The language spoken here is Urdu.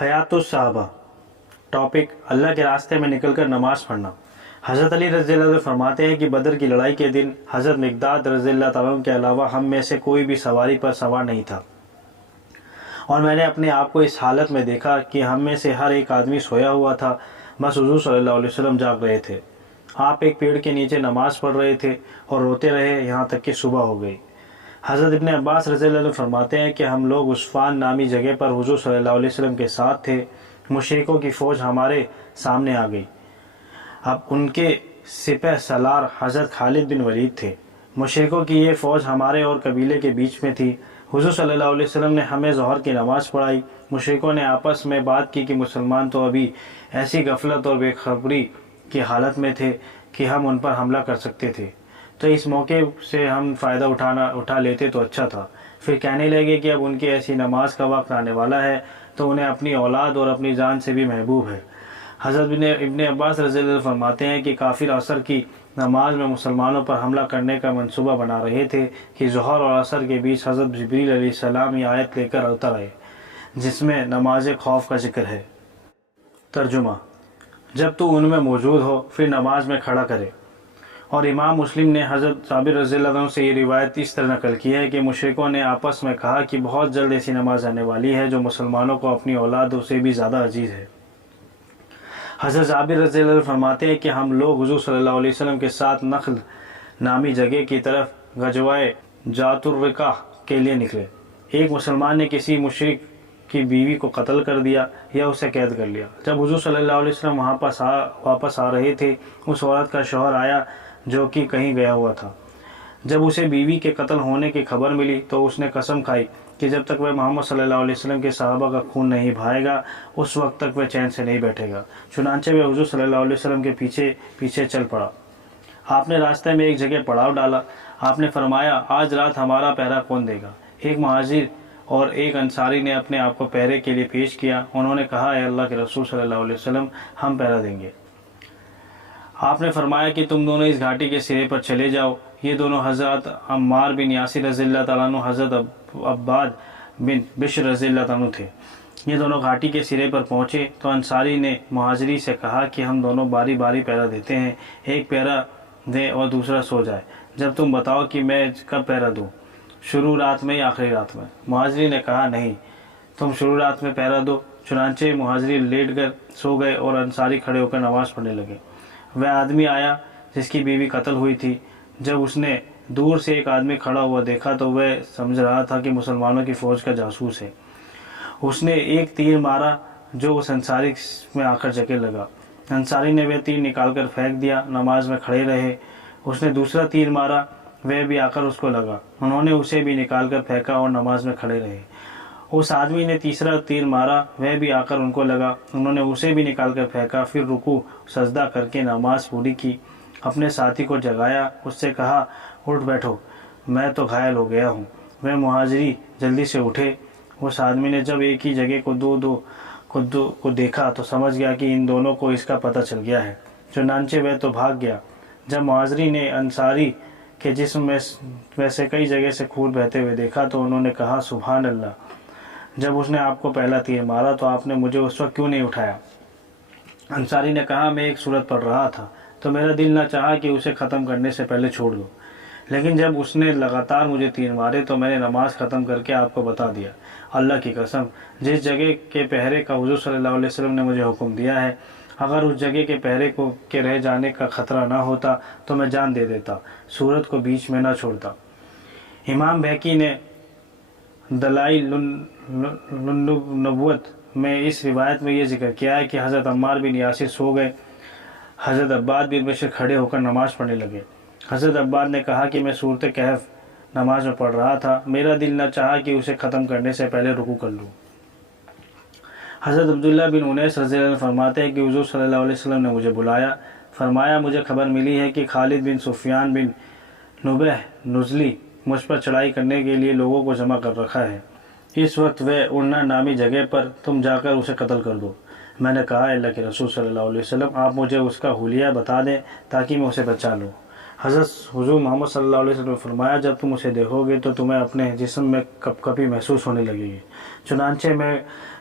حیات الصحابہ ٹاپک اللہ کے راستے میں نکل کر نماز پڑھنا۔ حضرت علی رضی اللہ عنہ فرماتے ہیں کہ بدر کی لڑائی کے دن حضرت مقداد رضی اللہ تعالیٰ عنہ کے علاوہ ہم میں سے کوئی بھی سواری پر سوار نہیں تھا، اور میں نے اپنے آپ کو اس حالت میں دیکھا کہ ہم میں سے ہر ایک آدمی سویا ہوا تھا، بس حضور صلی اللہ علیہ وسلم جاگ رہے تھے۔ آپ ایک پیڑ کے نیچے نماز پڑھ رہے تھے اور روتے رہے یہاں تک کہ صبح ہو گئی۔ حضرت ابن عباس رضی اللہ عنہ فرماتے ہیں کہ ہم لوگ عصفان نامی جگہ پر حضور صلی اللہ علیہ وسلم کے ساتھ تھے، مشرکوں کی فوج ہمارے سامنے آ گئی۔ اب ان کے سپہ سالار حضرت خالد بن ولید تھے۔ مشرکوں کی یہ فوج ہمارے اور قبیلے کے بیچ میں تھی۔ حضور صلی اللہ علیہ وسلم نے ہمیں ظہر کی نماز پڑھائی۔ مشرکوں نے آپس میں بات کی کہ مسلمان تو ابھی ایسی غفلت اور بے خبری کی حالت میں تھے کہ ہم ان پر حملہ کر سکتے تھے، تو اس موقع سے ہم فائدہ اٹھا لیتے تو اچھا تھا۔ پھر کہنے لگے کہ اب ان کی ایسی نماز کا وقت آنے والا ہے تو انہیں اپنی اولاد اور اپنی جان سے بھی محبوب ہے۔ حضرت ابن عباس رضی اللہ عنہ فرماتے ہیں کہ کافر عصر کی نماز میں مسلمانوں پر حملہ کرنے کا منصوبہ بنا رہے تھے کہ ظہر اور عصر کے بیچ حضرت جبریل علیہ السلام یہ آیت لے کر اتر آئے جس میں نماز خوف کا ذکر ہے۔ ترجمہ: جب تو ان میں موجود ہو پھر نماز میں کھڑا کرے۔ اور امام مسلم نے حضرت جابر رضی اللہ عنہ سے یہ روایت اس طرح نقل کی ہے کہ مشرکوں نے آپس میں کہا کہ بہت جلد ایسی نماز آنے والی ہے جو مسلمانوں کو اپنی اولادوں سے بھی زیادہ عزیز ہے۔ حضرت جابر رضی اللہ عنہ فرماتے ہیں کہ ہم لوگ حضور صلی اللہ علیہ وسلم کے ساتھ نخل نامی جگہ کی طرف غزوہ ذات الرقاع کے لیے نکلے۔ ایک مسلمان نے کسی مشرک کی بیوی کو قتل کر دیا یا اسے قید کر لیا۔ جب حضور صلی اللہ علیہ وسلم وہاں واپس آ رہے تھے، اس عورت کا شوہر آیا جو کہ کہیں گیا ہوا تھا۔ جب اسے بیوی کے قتل ہونے کی خبر ملی تو اس نے قسم کھائی کہ جب تک وہ محمد صلی اللہ علیہ وسلم کے صحابہ کا خون نہیں بہائے گا اس وقت تک وہ چین سے نہیں بیٹھے گا۔ چنانچہ وہ حضور صلی اللہ علیہ وسلم کے پیچھے چل پڑا۔ آپ نے راستے میں ایک جگہ پڑاؤ ڈالا۔ آپ نے فرمایا، آج رات ہمارا پہرا کون دے گا؟ ایک مہاجر اور ایک انصاری نے اپنے آپ کو پہرے کے لیے پیش کیا۔ انہوں نے کہا، اے اللہ کے رسول صلی اللہ علیہ وسلم، ہم پہرا دیں گے۔ آپ نے فرمایا کہ تم دونوں اس گھاٹی کے سرے پر چلے جاؤ۔ یہ دونوں حضرت عمار بن یاسر رضی اللہ تعالیٰ عنہ، حضرت عباد بن بشر رضی اللہ عنہ تھے۔ یہ دونوں گھاٹی کے سرے پر پہنچے تو انصاری نے مہاجری سے کہا کہ ہم دونوں باری باری پہرا دیتے ہیں، ایک پہرا دے اور دوسرا سو جائے۔ جب تم بتاؤ کہ میں کب پہرا دوں، شروع رات میں یا آخری رات میں؟ مہاجری نے کہا، نہیں، تم شروع رات میں پہرا دو۔ چنانچہ مہاجری لیٹ کر سو گئے اور انصاری کھڑے ہو کر نماز پڑھنے لگے۔ وہ آدمی آیا جس کی بیوی قتل ہوئی تھی۔ جب اس نے دور سے ایک آدمی کھڑا ہوا دیکھا تو وہ سمجھ رہا تھا کہ مسلمانوں کی فوج کا جاسوس ہے۔ اس نے ایک تیر مارا جو اس انصاری میں آ کر جگہ لگا۔ انصاری نے وہ تیر نکال کر پھینک دیا، نماز میں کھڑے رہے۔ اس نے دوسرا تیر مارا، وہ بھی آ کر اس کو لگا۔ انہوں نے اسے بھی نکال کر پھینکا اور نماز میں کھڑے رہے۔ اس آدمی نے تیسرا تیر مارا، وہ بھی آ کر ان کو لگا۔ انہوں نے اسے بھی نکال کر پھینکا، پھر رکوع سجدہ کر کے نماز پوری کی۔ اپنے ساتھی کو جگایا، اس سے کہا، اٹھ بیٹھو، میں تو گھائل ہو گیا ہوں۔ وہ مہاجری جلدی سے اٹھے۔ اس آدمی نے جب ایک ہی جگہ کو دیکھا تو سمجھ گیا کہ ان دونوں کو اس کا پتہ چل گیا ہے، چنانچہ وہ تو بھاگ گیا۔ جب مہاجری نے انصاری کے جسم میں سے کئی جگہ سے خون بہتے ہوئے دیکھا تو انہوں نے کہا، سبحان اللہ، جب اس نے آپ کو پہلا تیر مارا تو آپ نے مجھے اس وقت کیوں نہیں اٹھایا؟ انصاری نے کہا، میں ایک سورت پڑھ رہا تھا تو میرا دل نہ چاہا کہ اسے ختم کرنے سے پہلے چھوڑ دوں، لیکن جب اس نے لگاتار مجھے تیر مارے تو میں نے نماز ختم کر کے آپ کو بتا دیا۔ اللہ کی قسم، جس جگہ کے پہرے کا حضور صلی اللہ علیہ وسلم نے مجھے حکم دیا ہے، اگر اس جگہ کے پہرے کے رہ جانے کا خطرہ نہ ہوتا تو میں جان دے دیتا، سورت کو بیچ میں نہ چھوڑتا۔ امام بہقی نے دلائل النبوت میں اس روایت میں یہ ذکر کیا ہے کہ حضرت عمار بن یاسر سو گئے۔ حضرت عباد بن بشر کھڑے ہو کر نماز پڑھنے لگے۔ حضرت عباد نے کہا کہ میں سورۃ کہف نماز میں پڑھ رہا تھا، میرا دل نہ چاہا کہ اسے ختم کرنے سے پہلے رکوع کر لوں۔ حضرت عبداللہ بن انیس رضی اللہ عنہ فرماتے ہیں کہ حضور صلی اللہ علیہ وسلم نے مجھے بلایا، فرمایا، مجھے خبر ملی ہے کہ خالد بن سفیان بن نبیہ نزلی مجھ پر چڑھائی کرنے کے لیے لوگوں کو جمع کر رکھا ہے۔ اس وقت وہ ارنا نامی جگہ پر تم جا کر اسے قتل کر دو۔ میں نے کہا، اللہ کے رسول صلی اللہ علیہ وسلم، آپ مجھے اس کا حلیہ بتا دیں تاکہ میں اسے بچا لوں۔ حضرت حضور محمد صلی اللہ علیہ وسلم نے فرمایا، جب تم اسے دیکھو گے تو تمہیں اپنے جسم میں کپ کپی محسوس ہونے لگے گی، چنانچہ میں